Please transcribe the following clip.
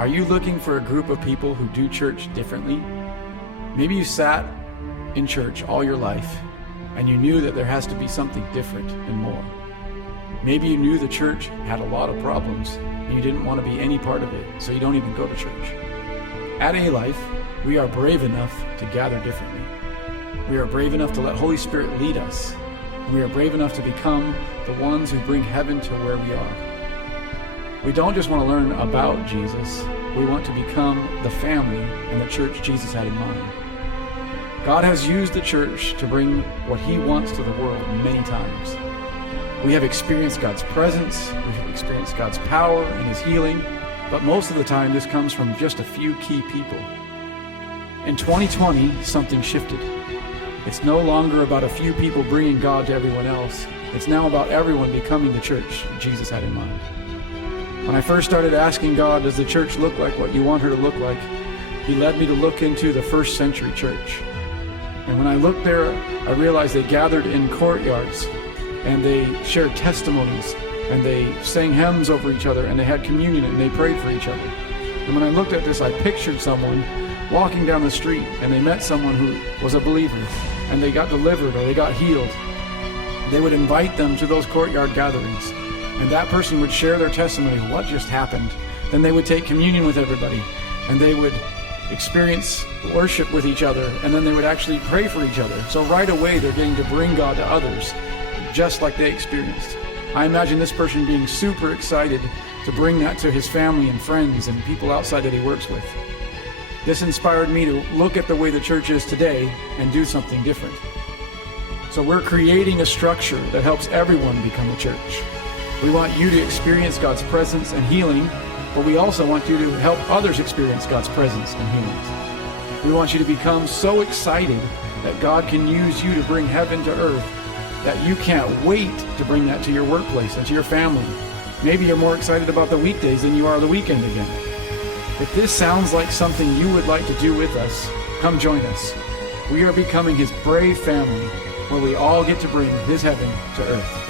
Are you looking for a group of people who do church differently? Maybe you sat in church all your life and you knew that there has to be something different and more. Maybe you knew the church had a lot of problems and you didn't want to be any part of it, so you don't even go to church. At ALife, we are brave enough to gather differently. We are brave enough to let Holy Spirit lead us. And we are brave enough to become the ones who bring heaven to where we are. We don't just want to learn about Jesus, we want to become the family and the church Jesus had in mind. God has used the church to bring what He wants to the world many times. We have experienced God's presence, we have experienced God's power and His healing, but most of the time this comes from just a few key people. In 2020, something shifted. It's no longer about a few people bringing God to everyone else. It's now about everyone becoming the church Jesus had in mind. When I first started asking God, does the church look like what you want her to look like? He led me to look into the first century church. And when I looked there, I realized they gathered in courtyards and they shared testimonies and they sang hymns over each other and they had communion and they prayed for each other. And when I looked at this, I pictured someone walking down the street and they met someone who was a believer and they got delivered or they got healed. They would invite them to those courtyard gatherings. And that person would share their testimony of what just happened. Then they would take communion with everybody and they would experience worship with each other, and then they would actually pray for each other. So right away they're getting to bring God to others, just like they experienced. I imagine this person being super excited to bring that to his family and friends and people outside that he works with. This inspired me to look at the way the church is today and do something different. So we're creating a structure that helps everyone become a church. We want you to experience God's presence and healing, but we also want you to help others experience God's presence and healings. We want you to become so excited that God can use you to bring heaven to earth that you can't wait to bring that to your workplace and to your family. Maybe you're more excited about the weekdays than you are the weekend again. If this sounds like something you would like to do with us, come join us. We are becoming His brave family where we all get to bring His heaven to earth.